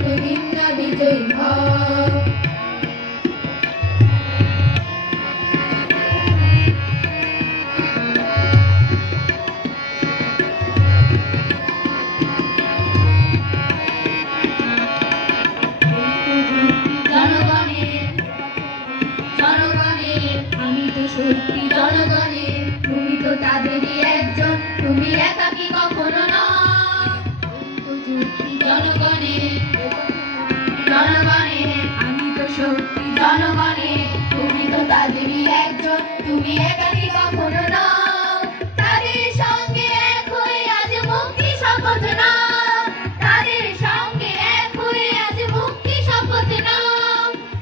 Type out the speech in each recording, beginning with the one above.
যতদিন না বিজয়ী হও। আমি তো সত্যি জনগণের, তুমি তো তাদেরই একজন, তুমি একাকী কখনো নও। জনগণের, আমি তো সত্যি জনগণের, তুমি তো তাদেরই একজন, তুমি একাকী কখনো নও। তাদের সঙ্গে এক হয়ে আজ মুক্তি শপথ নাও, তাদের সঙ্গে এক হয়ে আজ মুক্তি শপথ নাও।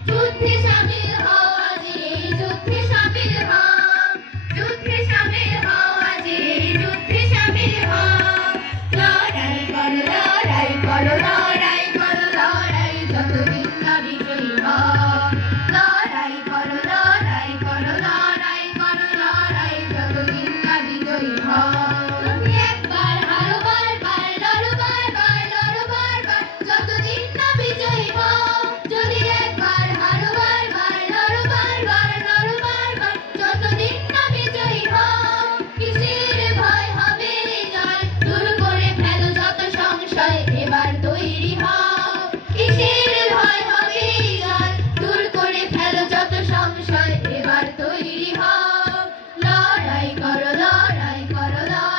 যুদ্ধে শামিল হও আজ, এই যুদ্ধে শামিল হও, যুদ্ধে শামিল হও আজ, এই যুদ্ধে শামিল হও। লড়াই করো, লড়াই করো, লড়াই করো, লড়াই যতদিন না বিজয়ী হও। লড়াই করো, লড়াই করো, লড়াই করো, লড়াই যতদিন না বিজয়ী হও। তুমি একবার হারো বারবার, লড়ো বারবার, লড়ো বারবার যতদিন না বিজয়ী হও। যদি একবার হারো বারবার, লড়ো বারবার, লড়ো বারবার যতদিন না বিজয়ী হও। কিসের ভয় হবে জয়, দূর করে ফেলো যত সংশয়, এবার তৈরি হও। কিসের ভয় হবে জয়, দূর করে ফেলো যত সংশয়, এবার তৈরি হও। লড়াই করো, লড়াই করো, লড়াই